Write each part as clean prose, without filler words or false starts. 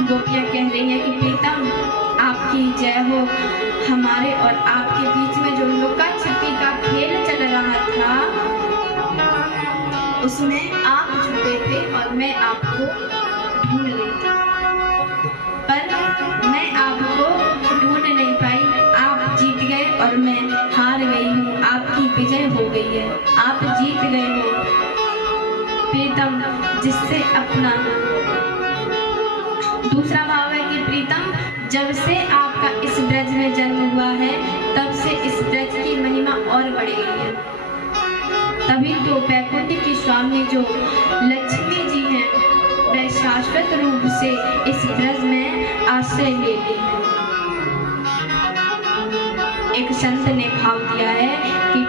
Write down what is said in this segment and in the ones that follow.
गोपियाँ कह रही हैं कि प्रीतम आपकी जय हो। हमारे और आपके बीच में जो लुका छिपी का खेल चल रहा था उसमें आप छुपे थे और मैं आपको ढूंढ रही थी, पर मैं आपको ढूंढ नहीं पाई। आप जीत गए और मैं हार गई हूँ। आपकी विजय हो गई है, आप जीत गए हो प्रीतम। जिससे अपना दूसरा भाव है कि प्रीतम जब से आपका इस ब्रज में जन्म हुआ है तब से इस ब्रज की महिमा और बढ़ गई है। तभी तो बैकुंठ की स्वामी जो लक्ष्मी जी हैं वह शाश्वत रूप से इस ब्रज में आश्रय ले ली है। एक संत ने भाव दिया है कि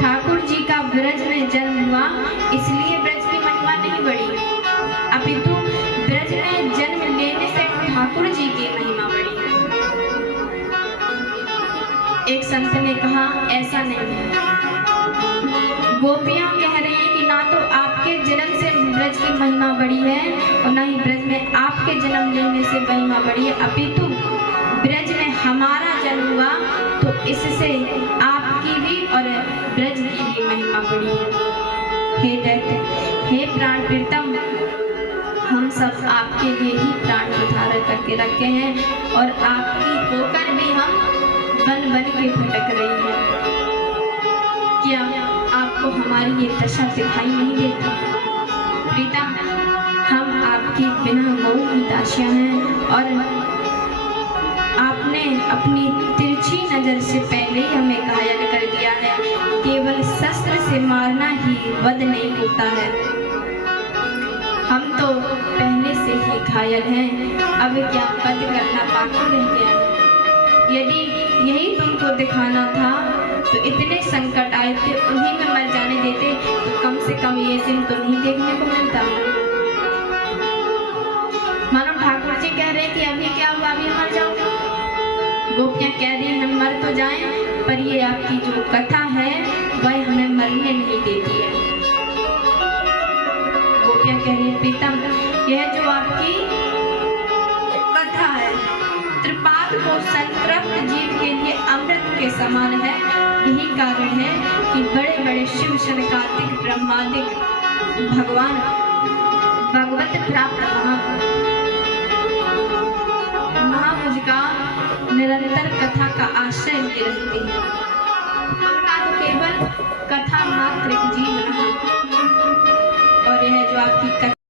ठाकुर जी का ब्रज में जन्म हुआ इसलिए ब्रज की महिमा नहीं बढ़ी, अपितु ब्रज में जन्म लेने से ठाकुर जी की महिमा बढ़ी है। एक संत ने कहा ऐसा नहीं है। गोपियां कह रही हैं कि ना तो आपके जन्म से ब्रज की महिमा बढ़ी है और ना ही ब्रज में आपके जन्म लेने से महिमा बढ़ी है, अपितु ब्रज में हमारा जन्म हुआ तो इससे आपकी भी और ब्रज की भी महिमा बढ़ी है। हे दैत्य, हे प्राण प्रीतम, हम सब आपके लिए ही प्राण धारण करके रखे हैं और आपकी होकर भी हम बन बन के भटक रही हैं। क्या आपको हमारी ये दशा दिखाई नहीं देती? प्रीतम, हम आपकी बिना गौ की दासियां हैं और आपने अपनी तिरछी नजर से पहले ही हमें घायल कर दिया है। केवल शस्त्र से मारना ही वध नहीं होता है। हम तो पहले से ही घायल हैं, अब क्या वध करना बाकी रह गया है? यदि यही तुमको दिखाना था तो इतने संकट आए थे उन्हीं में मर जाने देते तो कम से कम ये दिन तो नहीं देखने को मिलता। मानो ठाकुर जी कह रहे कि अभी क्या हुआ, अभी मर जाओ। गोपियां कह रही हैं हम मर तो जाएं पर ये आपकी जो कथा है वह हमें मरने नहीं देती है। गोपियां कह रही हैं प्रीतम, यह जो आपकी कथा है त्रिपाद को संतृप्त जीव के लिए अमृत के समान है। यही कारण है कि बड़े बड़े शिव शनकादिक ब्रह्मादिक भगवान भगवत प्राप्त महाभुज का निरंतर कथा का आश्रय लिए रहते हैं। उनका तो केवल कथा मात्र जीवन है और यह जो आपकी